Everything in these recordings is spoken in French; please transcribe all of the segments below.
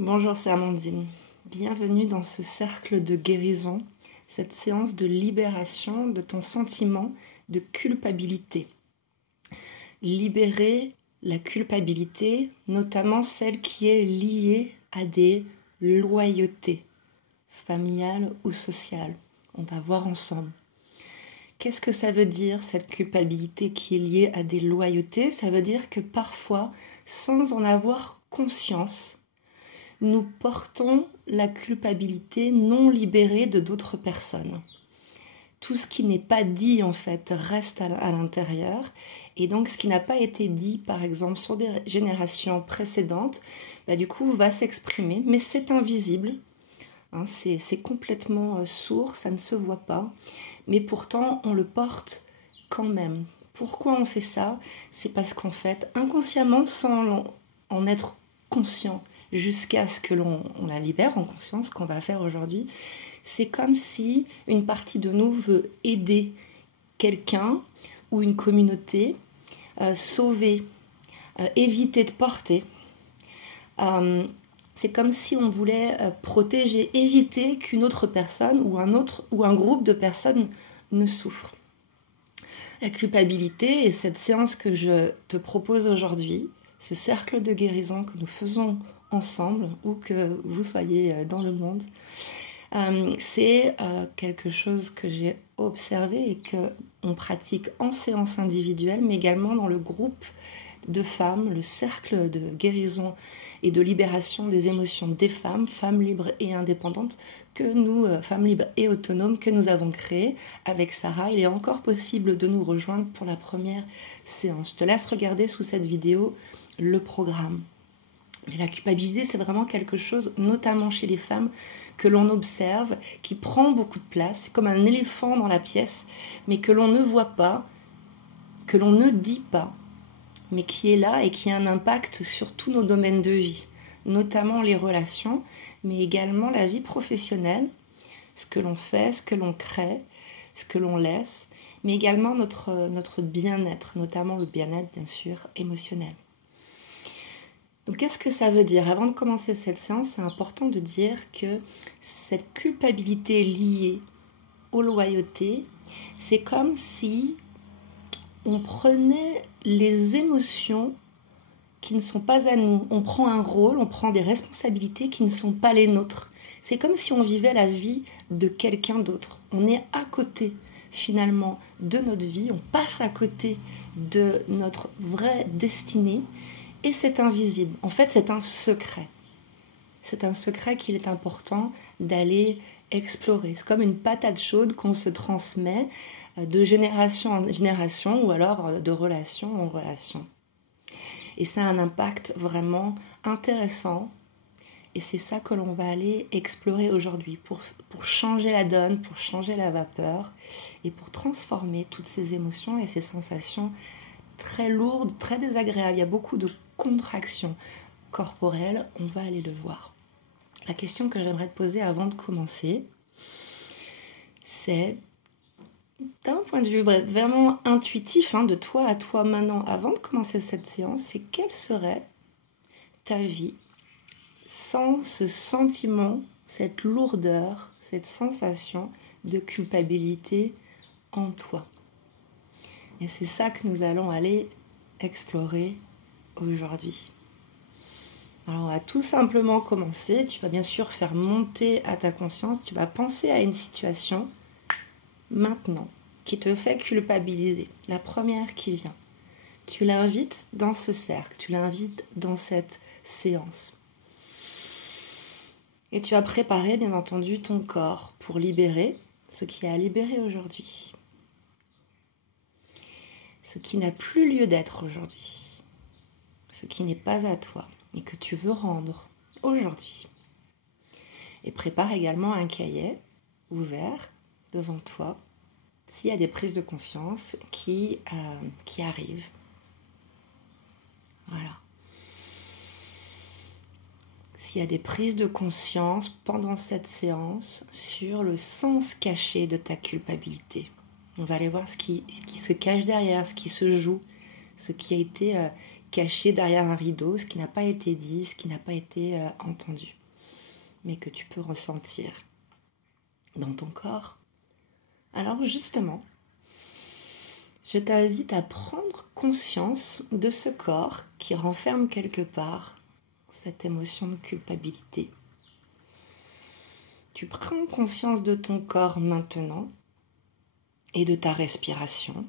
Bonjour, c'est Amandine. Bienvenue dans ce cercle de guérison, cette séance de libération de ton sentiment de culpabilité. Libérer la culpabilité, notamment celle qui est liée à des loyautés familiales ou sociales. On va voir ensemble. Qu'est-ce que ça veut dire, cette culpabilité qui est liée à des loyautés? Ça veut dire que parfois, sans en avoir conscience, nous portons la culpabilité non libérée de d'autres personnes. Tout ce qui n'est pas dit, en fait, reste à l'intérieur. Et donc, ce qui n'a pas été dit, par exemple, sur des générations précédentes, du coup, va s'exprimer, mais c'est invisible. C'est complètement sourd, ça ne se voit pas. Mais pourtant, on le porte quand même. Pourquoi on fait ça? C'est parce qu'en fait, inconsciemment, sans en être conscient, jusqu'à ce que l'on la libère en conscience, qu'on va faire aujourd'hui, c'est comme si une partie de nous veut aider quelqu'un ou une communauté, sauver, éviter de porter. C'est comme si on voulait protéger, éviter qu'une autre personne ou un groupe de personnes ne souffre. La culpabilité et cette séance que je te propose aujourd'hui, ce cercle de guérison que nous faisons ensemble, ou que vous soyez dans le monde, c'est quelque chose que j'ai observé et qu'on pratique en séance individuelle, mais également dans le groupe de femmes, le cercle de guérison et de libération des émotions des femmes, femmes libres et indépendantes, femmes libres et autonomes, que nous avons créé avec Sarah. Il est encore possible de nous rejoindre pour la première séance. Je te laisse regarder sous cette vidéo le programme. Mais la culpabilité, c'est vraiment quelque chose, notamment chez les femmes, que l'on observe, qui prend beaucoup de place. C'est comme un éléphant dans la pièce, mais que l'on ne voit pas, que l'on ne dit pas, mais qui est là et qui a un impact sur tous nos domaines de vie, notamment les relations, mais également la vie professionnelle, ce que l'on fait, ce que l'on crée, ce que l'on laisse, mais également notre bien-être, notamment le bien-être, bien sûr, émotionnel. Donc, qu'est-ce que ça veut dire? Avant de commencer cette séance, c'est important de dire que cette culpabilité liée aux loyautés, c'est comme si on prenait les émotions qui ne sont pas à nous. On prend un rôle, on prend des responsabilités qui ne sont pas les nôtres. C'est comme si on vivait la vie de quelqu'un d'autre. On est à côté, finalement, de notre vie. On passe à côté de notre vraie destinée. Et c'est invisible. En fait, c'est un secret. C'est un secret qu'il est important d'aller explorer. C'est comme une patate chaude qu'on se transmet de génération en génération ou alors de relation en relation. Et ça a un impact vraiment intéressant. Et c'est ça que l'on va aller explorer aujourd'hui pour changer la donne, pour changer la vapeur et pour transformer toutes ces émotions et ces sensations très lourdes, très désagréables. Il y a beaucoup de contraction corporelle, on va aller le voir. La question que j'aimerais te poser avant de commencer, c'est d'un point de vue vraiment intuitif, de toi à toi maintenant, avant de commencer cette séance, c'est quelle serait ta vie sans ce sentiment, cette lourdeur, cette sensation de culpabilité en toi. Et c'est ça que nous allons aller explorer aujourd'hui. Alors on va tout simplement commencer. Tu vas bien sûr faire monter à ta conscience. Tu vas penser à une situation maintenant qui te fait culpabiliser. La première qui vient. Tu l'invites dans ce cercle. Tu l'invites dans cette séance. Et tu as préparé bien entendu ton corps pour libérer ce qui est à libérer aujourd'hui. Ce qui n'a plus lieu d'être aujourd'hui. Ce qui n'est pas à toi et que tu veux rendre aujourd'hui. Et prépare également un cahier ouvert devant toi s'il y a des prises de conscience qui arrivent. Voilà. S'il y a des prises de conscience pendant cette séance sur le sens caché de ta culpabilité. On va aller voir ce qui se cache derrière, ce qui se joue, ce qui a été caché derrière un rideau, ce qui n'a pas été dit, ce qui n'a pas été entendu, mais que tu peux ressentir dans ton corps. Alors justement, je t'invite à prendre conscience de ce corps qui renferme quelque part cette émotion de culpabilité. Tu prends conscience de ton corps maintenant et de ta respiration.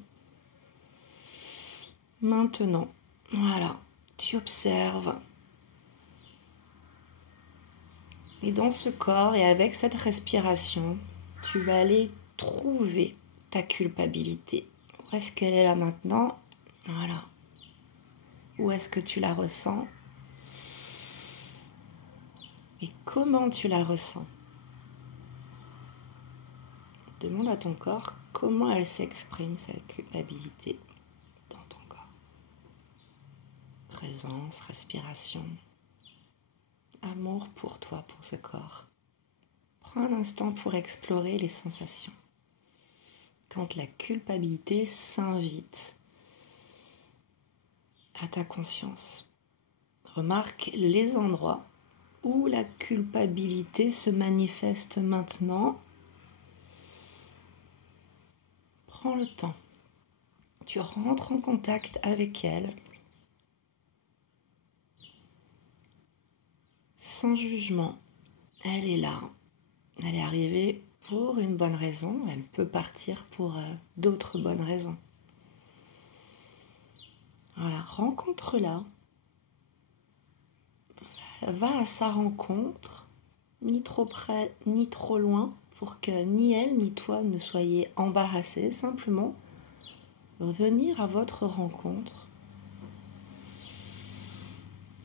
Maintenant, voilà, tu observes. Et dans ce corps et avec cette respiration, tu vas aller trouver ta culpabilité. Où est-ce qu'elle est là maintenant? Voilà. Où est-ce que tu la ressens? Et comment tu la ressens? Demande à ton corps comment elle s'exprime, cette culpabilité, dans ton corps. Présence, respiration, amour pour toi, pour ce corps. Prends un instant pour explorer les sensations. Quand la culpabilité s'invite à ta conscience, remarque les endroits où la culpabilité se manifeste maintenant. Prends le temps. Tu rentres en contact avec elle sans jugement. Elle est là. Elle est arrivée pour une bonne raison. Elle peut partir pour d'autres bonnes raisons. Voilà, rencontre-la. Va à sa rencontre, ni trop près, ni trop loin, pour que ni elle, ni toi ne soyez embarrassés. Simplement, venir à votre rencontre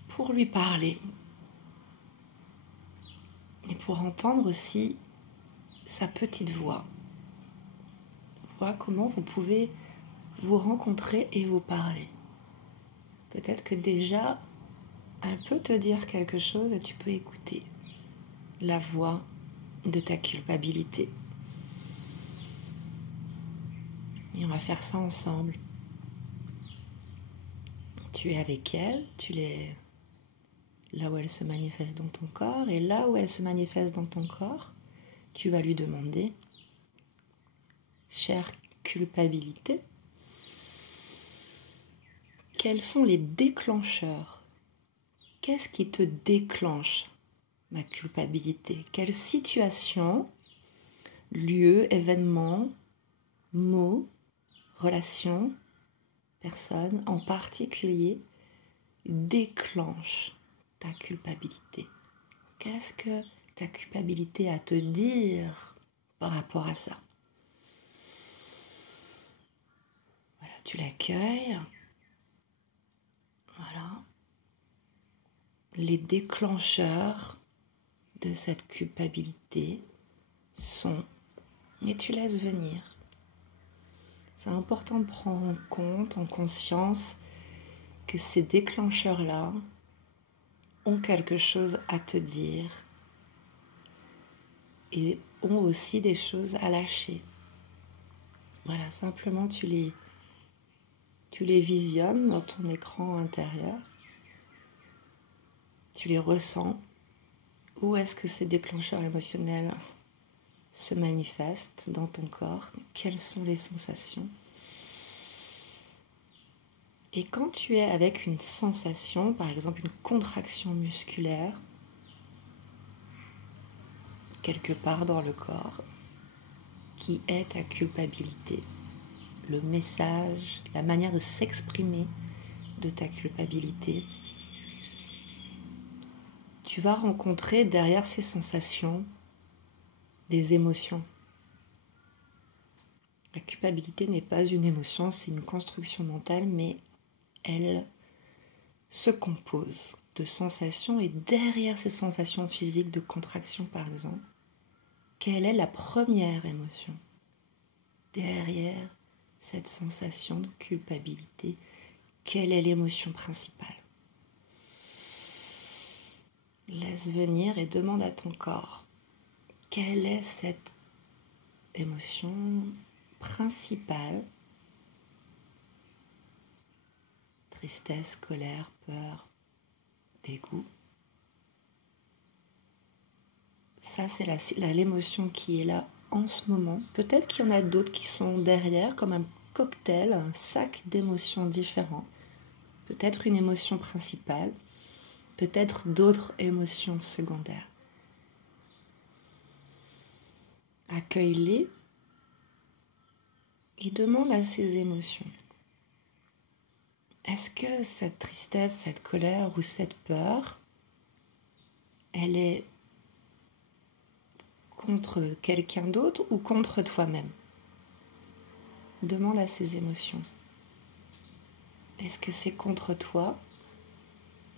pour lui parler. Et pour entendre aussi sa petite voix. Voir comment vous pouvez vous rencontrer et vous parler. Peut-être que déjà, elle peut te dire quelque chose et tu peux écouter la voix de ta culpabilité. Et on va faire ça ensemble. Tu es avec elle, tu es là où elle se manifeste dans ton corps, et là où elle se manifeste dans ton corps, tu vas lui demander, chère culpabilité, quels sont les déclencheurs? Qu'est-ce qui te déclenche ma culpabilité? Quelle situation, lieu, événement, mot, relation, personne en particulier déclenche ta culpabilité? Qu'est-ce que ta culpabilité a à te dire par rapport à ça? Voilà, tu l'accueilles. Voilà. Les déclencheurs de cette culpabilité sont, et tu laisses venir. C'est important de prendre en compte, en conscience, que ces déclencheurs-là ont quelque chose à te dire et ont aussi des choses à lâcher. Voilà, simplement tu les visionnes dans ton écran intérieur, tu les ressens. Où est-ce que ces déclencheurs émotionnels se manifestent dans ton corps? Quelles sont les sensations? Et quand tu es avec une sensation, par exemple une contraction musculaire, quelque part dans le corps, qui est ta culpabilité, le message, la manière de s'exprimer de ta culpabilité, tu vas rencontrer derrière ces sensations des émotions. La culpabilité n'est pas une émotion, c'est une construction mentale, mais elle se compose de sensations, et derrière ces sensations physiques de contraction par exemple, quelle est la première émotion? Derrière cette sensation de culpabilité, quelle est l'émotion principale? Laisse venir et demande à ton corps, quelle est cette émotion principale? tristesse, colère, peur, dégoût. Ça, c'est l'émotion qui est là en ce moment. Peut-être qu'il y en a d'autres qui sont derrière, comme un cocktail, un sac d'émotions différents. Peut-être une émotion principale, peut-être d'autres émotions secondaires. Accueille-les et demande à ces émotions. Est-ce que cette tristesse, cette colère ou cette peur, elle est contre quelqu'un d'autre ou contre toi-même? Demande à ces émotions. Est-ce que c'est contre toi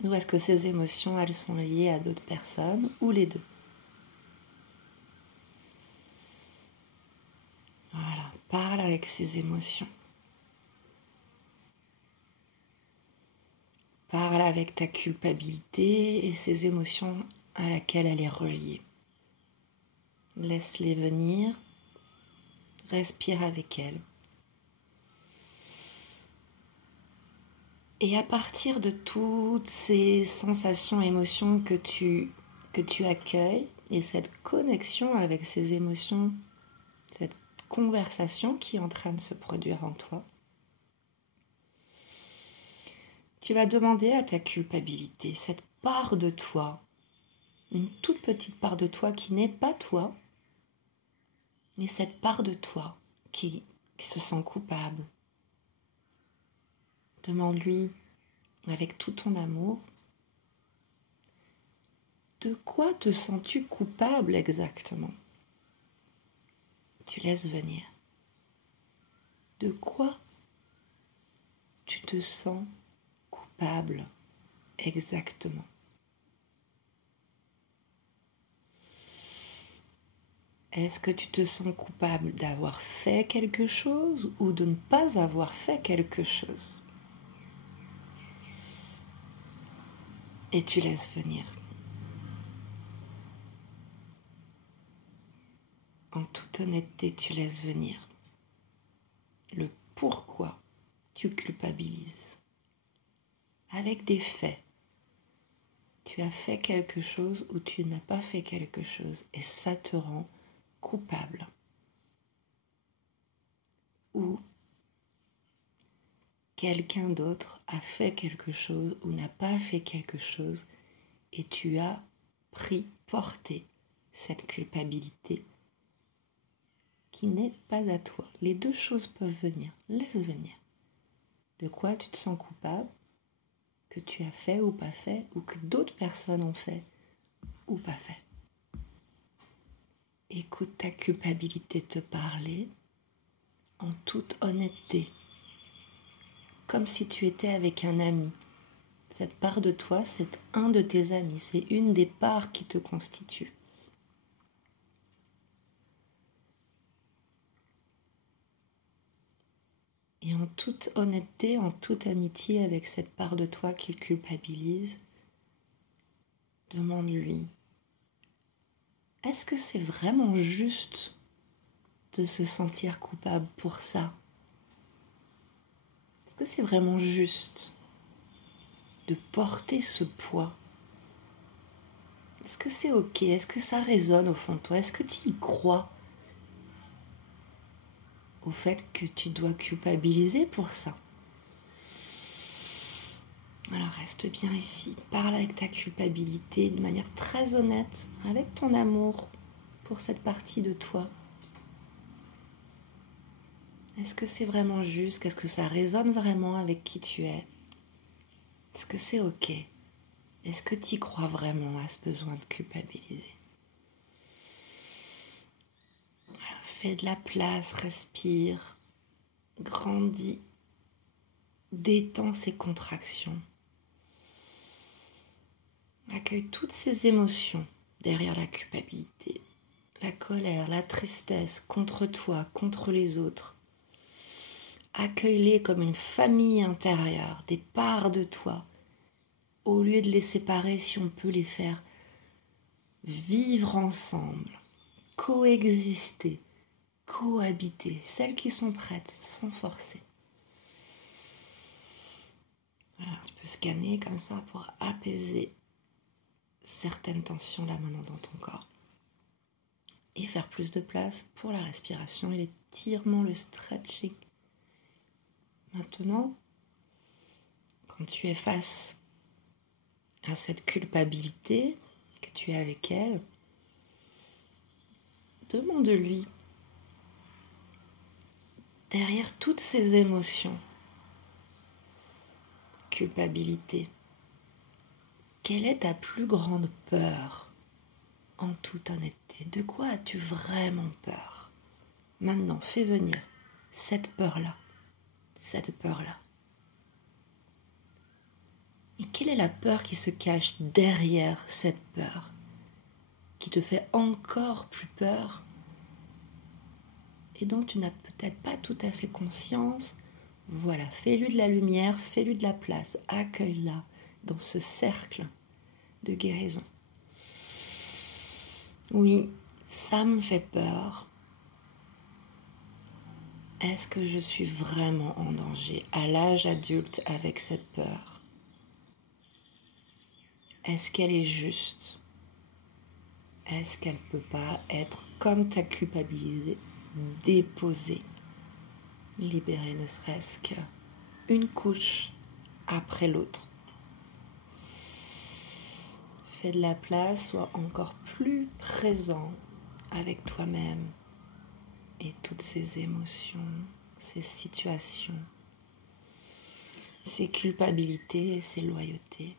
ou est-ce que ces émotions, elles sont liées à d'autres personnes ou les deux? Voilà, parle avec ces émotions. Parle avec ta culpabilité et ces émotions à laquelle elle est reliée. Laisse-les venir, respire avec elles. Et à partir de toutes ces sensations, émotions que tu accueilles et cette connexion avec ces émotions, cette conversation qui est en train de se produire en toi, tu vas demander à ta culpabilité, cette part de toi, une toute petite part de toi qui n'est pas toi, mais cette part de toi qui se sent coupable. Demande-lui avec tout ton amour, de quoi te sens-tu coupable exactement? Tu laisses venir. De quoi tu te sens coupable exactement? Est-ce que tu te sens coupable d'avoir fait quelque chose ou de ne pas avoir fait quelque chose? Et tu laisses venir. En toute honnêteté, tu laisses venir le pourquoi tu culpabilises. Avec des faits. Tu as fait quelque chose ou tu n'as pas fait quelque chose et ça te rend coupable. Ou quelqu'un d'autre a fait quelque chose ou n'a pas fait quelque chose et tu as porté cette culpabilité qui n'est pas à toi. Les deux choses peuvent venir. Laisse venir. De quoi tu te sens coupable, que tu as fait ou pas fait, ou que d'autres personnes ont fait ou pas fait. Écoute ta culpabilité te parler en toute honnêteté, comme si tu étais avec un ami. Cette part de toi, c'est un de tes amis, c'est une des parts qui te constituent. Et en toute honnêteté, en toute amitié avec cette part de toi qui le culpabilise, demande-lui, est-ce que c'est vraiment juste de se sentir coupable pour ça? Est-ce que c'est vraiment juste de porter ce poids? Est-ce que c'est ok? Est-ce que ça résonne au fond de toi? Est-ce que tu y crois au fait que tu dois culpabiliser pour ça? Alors reste bien ici, parle avec ta culpabilité de manière très honnête, avec ton amour pour cette partie de toi. Est-ce que c'est vraiment juste? Est-ce que ça résonne vraiment avec qui tu es? Est-ce que c'est ok? Est-ce que tu y crois vraiment à ce besoin de culpabiliser? Alors, fais de la place, respire, grandis, détends ces contractions. Accueille toutes ces émotions derrière la culpabilité, la colère, la tristesse contre toi, contre les autres. Accueille-les comme une famille intérieure, des parts de toi. Au lieu de les séparer, si on peut les faire vivre ensemble, coexister, cohabiter, celles qui sont prêtes, sans forcer. Voilà, tu peux scanner comme ça pour apaiser certaines tensions là maintenant dans ton corps. Et faire plus de place pour la respiration et l'étirement, le stretching. Maintenant, quand tu es face à cette culpabilité que tu as avec elle, demande-lui, derrière toutes ces émotions, culpabilité, quelle est ta plus grande peur? En toute honnêteté, de quoi as-tu vraiment peur? Maintenant, fais venir cette peur-là, cette peur-là. Et quelle est la peur qui se cache derrière cette peur, qui te fait encore plus peur et dont tu n'as peut-être pas tout à fait conscience? Voilà, fais-lui de la lumière, fais-lui de la place, accueille-la dans ce cercle de guérison. Oui, ça me fait peur. Est-ce que je suis vraiment en danger à l'âge adulte avec cette peur? Est-ce qu'elle est juste? Est-ce qu'elle ne peut pas être, comme ta culpabilisée, déposée, libérée ne serait-ce qu'une couche après l'autre? Fais de la place, sois encore plus présent avec toi-même et toutes ces émotions, ces situations, ces culpabilités et ces loyautés.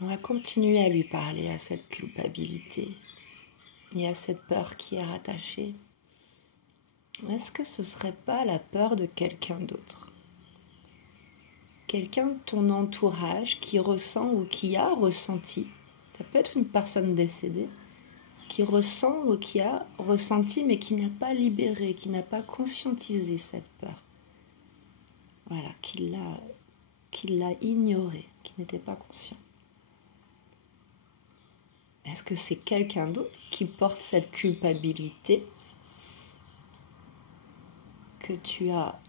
On va continuer à lui parler, à cette culpabilité et à cette peur qui est rattachée. Est-ce que ce ne serait pas la peur de quelqu'un d'autre? Quelqu'un de ton entourage qui ressent ou qui a ressenti, ça peut être une personne décédée, qui ressent ou qui a ressenti mais qui n'a pas libéré, qui n'a pas conscientisé cette peur. Voilà, qui l'a ignorée, qui n'était pas conscient. Est-ce que c'est quelqu'un d'autre qui porte cette culpabilité que tu as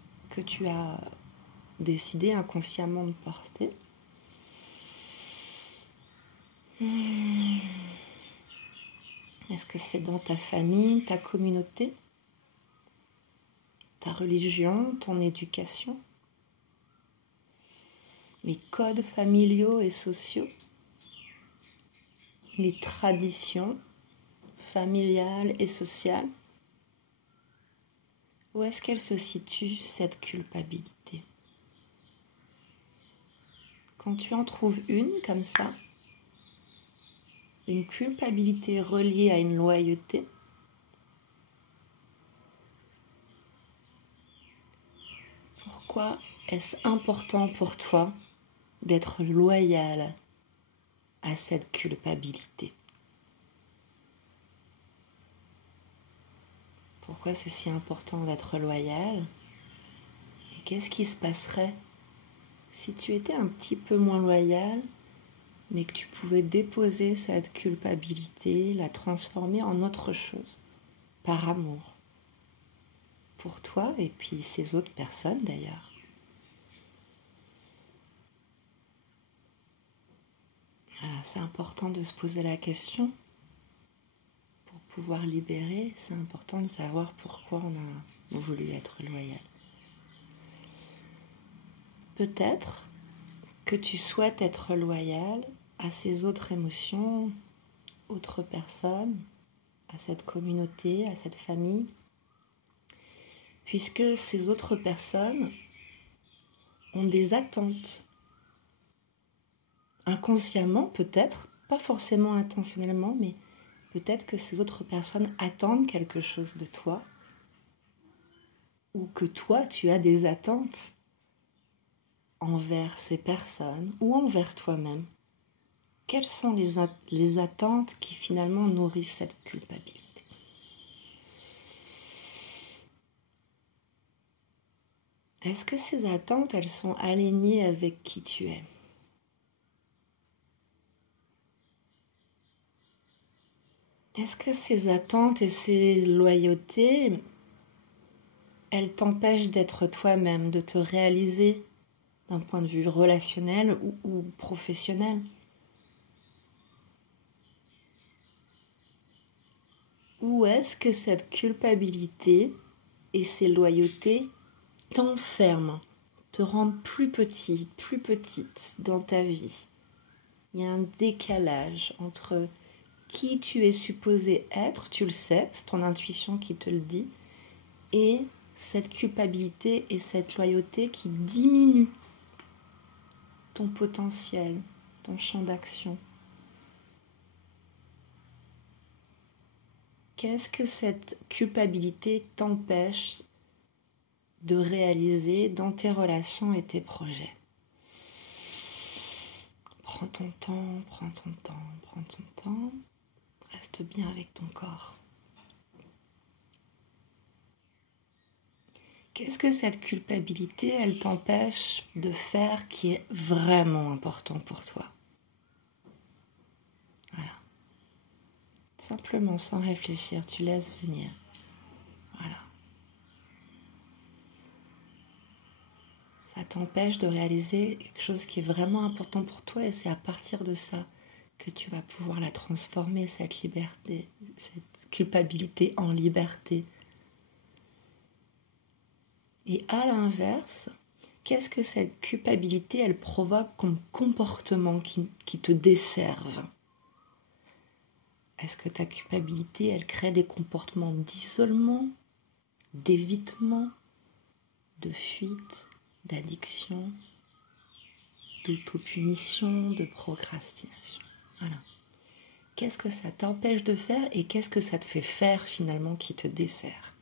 décidé inconsciemment de porter? Est-ce que c'est dans ta famille, ta communauté, ta religion, ton éducation, les codes familiaux et sociaux, les traditions familiales et sociales? Où est-ce qu'elle se situe, cette culpabilité? Quand tu en trouves une comme ça, une culpabilité reliée à une loyauté, pourquoi est-ce important pour toi d'être loyal à cette culpabilité? Pourquoi c'est si important d'être loyal? Et qu'est-ce qui se passerait si tu étais un petit peu moins loyal, mais que tu pouvais déposer cette culpabilité, la transformer en autre chose, par amour, pour toi et puis ces autres personnes d'ailleurs? Voilà, c'est important de se poser la question. Pour pouvoir libérer, c'est important de savoir pourquoi on a voulu être loyal. Peut-être que tu souhaites être loyal à ces autres émotions, autres personnes, à cette communauté, à cette famille, puisque ces autres personnes ont des attentes. Inconsciemment peut-être, pas forcément intentionnellement, mais peut-être que ces autres personnes attendent quelque chose de toi, ou que toi tu as des attentes envers ces personnes ou envers toi-même. Quelles sont les attentes qui finalement nourrissent cette culpabilité? Est-ce que ces attentes, elles sont alignées avec qui tu es? Est-ce que ces attentes et ces loyautés, elle t'empêche d'être toi-même, de te réaliser d'un point de vue relationnel ou professionnel. Où est-ce que cette culpabilité et ces loyautés t'enferment, te rendent plus petit, plus petite dans ta vie? Il y a un décalage entre qui tu es supposé être, tu le sais, c'est ton intuition qui te le dit, et cette culpabilité et cette loyauté qui diminuent ton potentiel, ton champ d'action. Qu'est-ce que cette culpabilité t'empêche de réaliser dans tes relations et tes projets? Prends ton temps, prends ton temps, prends ton temps. Reste bien avec ton corps. Qu'est-ce que cette culpabilité, elle t'empêche de faire qui est vraiment important pour toi? Voilà. Simplement, sans réfléchir, tu laisses venir. Voilà. Ça t'empêche de réaliser quelque chose qui est vraiment important pour toi et c'est à partir de ça que tu vas pouvoir la transformer, cette liberté, cette culpabilité en liberté. Et à l'inverse, qu'est-ce que cette culpabilité, elle provoque comme comportement qui te desserve? Est-ce que ta culpabilité, elle crée des comportements d'isolement, d'évitement, de fuite, d'addiction, d'autopunition, de procrastination? Voilà. Qu'est-ce que ça t'empêche de faire et qu'est-ce que ça te fait faire finalement qui te dessert?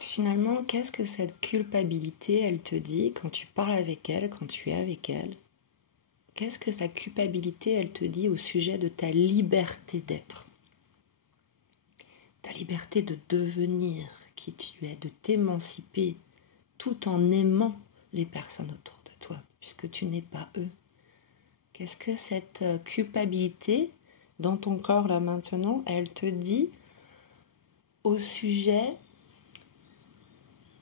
Finalement, qu'est-ce que cette culpabilité, elle te dit quand tu parles avec elle, quand tu es avec elle? Qu'est-ce que sa culpabilité, elle te dit au sujet de ta liberté d'être? Ta liberté de devenir qui tu es, de t'émanciper tout en aimant les personnes autour de toi, puisque tu n'es pas eux. Qu'est-ce que cette culpabilité dans ton corps là maintenant, elle te dit au sujet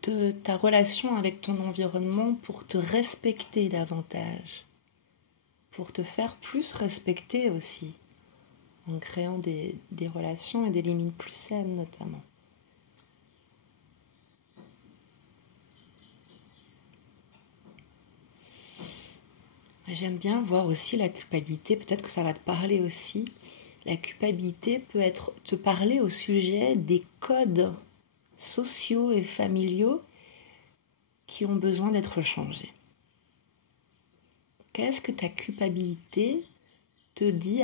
de ta relation avec ton environnement pour te respecter davantage, pour te faire plus respecter aussi, en créant des relations et des limites plus saines notamment. J'aime bien voir aussi la culpabilité, peut-être que ça va te parler aussi. La culpabilité peut te parler au sujet des codes sociaux et familiaux qui ont besoin d'être changés. Qu'est-ce que ta culpabilité te dit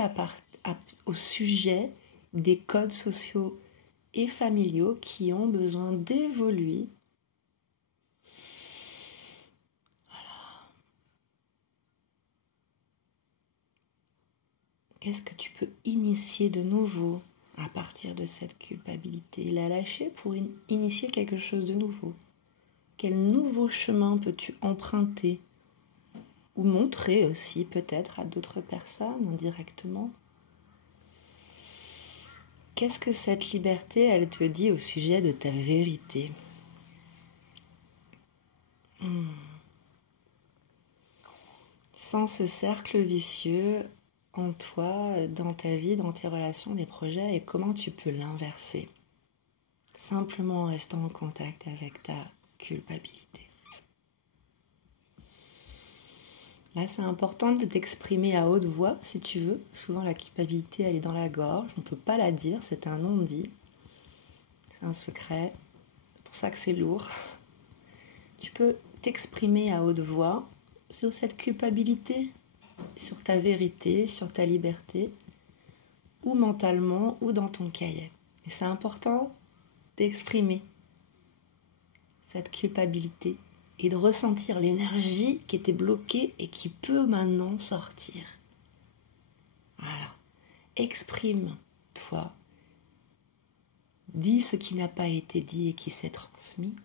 au sujet des codes sociaux et familiaux qui ont besoin d'évoluer? Voilà. Qu'est-ce que tu peux initier de nouveau à partir de cette culpabilité? La lâcher pour initier quelque chose de nouveau. Quel nouveau chemin peux-tu emprunter ou montrer aussi peut-être à d'autres personnes indirectement? Qu'est-ce que cette liberté, elle te dit au sujet de ta vérité? Sans ce cercle vicieux en toi, dans ta vie, dans tes relations, des projets, et comment tu peux l'inverser? Simplement en restant en contact avec ta culpabilité. Là, c'est important de t'exprimer à haute voix, si tu veux. Souvent, la culpabilité, elle est dans la gorge. On ne peut pas la dire, c'est un non-dit. C'est un secret. C'est pour ça que c'est lourd. Tu peux t'exprimer à haute voix sur cette culpabilité, sur ta vérité, sur ta liberté, ou mentalement, ou dans ton cahier. Et c'est important d'exprimer cette culpabilité et de ressentir l'énergie qui était bloquée et qui peut maintenant sortir. Voilà. Exprime-toi. Dis ce qui n'a pas été dit et qui s'est transmis.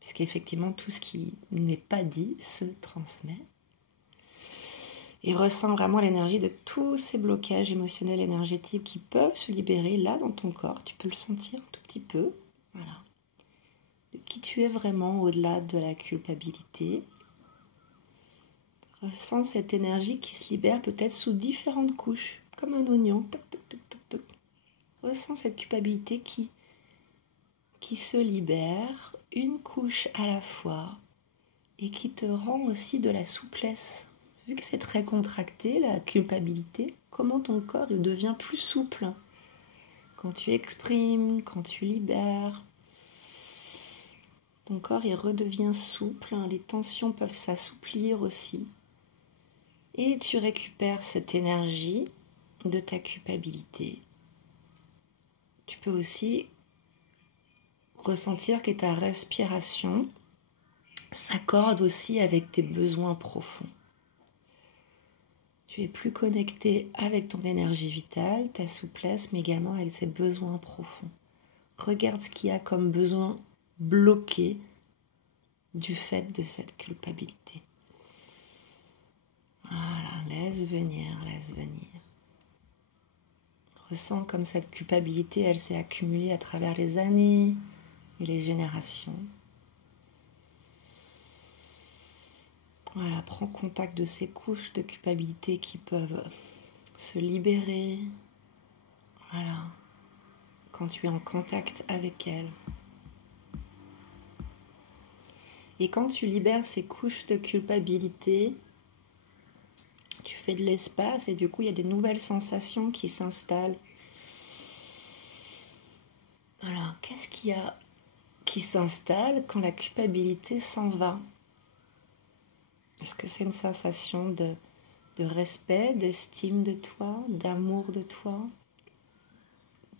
Puisqu'effectivement, tout ce qui n'est pas dit se transmet. Et ressens vraiment l'énergie de tous ces blocages émotionnels, énergétiques qui peuvent se libérer là dans ton corps. Tu peux le sentir un tout petit peu. Voilà. De qui tu es vraiment au-delà de la culpabilité. Ressens cette énergie qui se libère peut-être sous différentes couches, comme un oignon. Toc, toc, toc, toc, toc. Ressens cette culpabilité qui se libère une couche à la fois et qui te rend aussi de la souplesse. Vu que c'est très contracté, la culpabilité, comment ton corps il devient plus souple quand tu exprimes, quand tu libères. Ton corps il redevient souple, les tensions peuvent s'assouplir aussi. Et tu récupères cette énergie de ta culpabilité. Tu peux aussi ressentir que ta respiration s'accorde aussi avec tes besoins profonds. Tu es plus connecté avec ton énergie vitale, ta souplesse, mais également avec tes besoins profonds. Regarde ce qu'il y a comme besoin bloqué du fait de cette culpabilité. Voilà, laisse venir, laisse venir. Ressens comme cette culpabilité, elle s'est accumulée à travers les années et les générations. Voilà, prends contact de ces couches de culpabilité qui peuvent se libérer. Voilà, quand tu es en contact avec elles. Et quand tu libères ces couches de culpabilité, tu fais de l'espace et du coup, il y a des nouvelles sensations qui s'installent. Alors, qu'est-ce qu'il y a qui s'installe quand la culpabilité s'en va ? Est-ce que c'est une sensation de respect, d'estime de toi, d'amour de toi,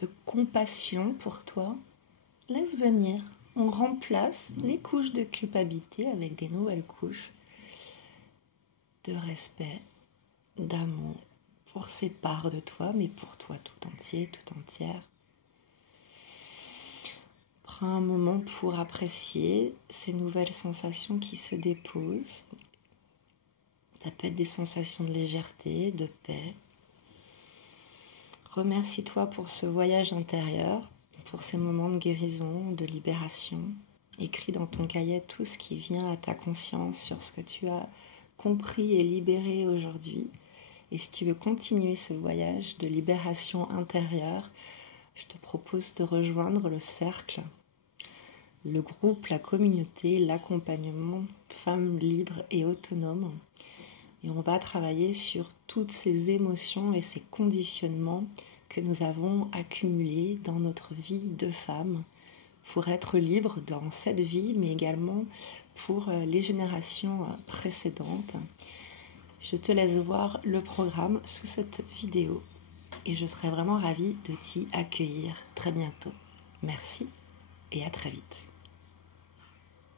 de compassion pour toi ? Laisse venir. On remplace les couches de culpabilité avec des nouvelles couches de respect, d'amour pour ces parts de toi, mais pour toi tout entier, tout entière. Prends un moment pour apprécier ces nouvelles sensations qui se déposent. Ça peut être des sensations de légèreté, de paix. Remercie-toi pour ce voyage intérieur, pour ces moments de guérison, de libération. Écris dans ton cahier tout ce qui vient à ta conscience sur ce que tu as compris et libéré aujourd'hui. Et si tu veux continuer ce voyage de libération intérieure, je te propose de rejoindre le cercle, le groupe, la communauté, l'accompagnement Femmes libres et autonomes. Et on va travailler sur toutes ces émotions et ces conditionnements que nous avons accumulés dans notre vie de femme pour être libre dans cette vie, mais également pour les générations précédentes. Je te laisse voir le programme sous cette vidéo et je serai vraiment ravie de t'y accueillir très bientôt. Merci et à très vite.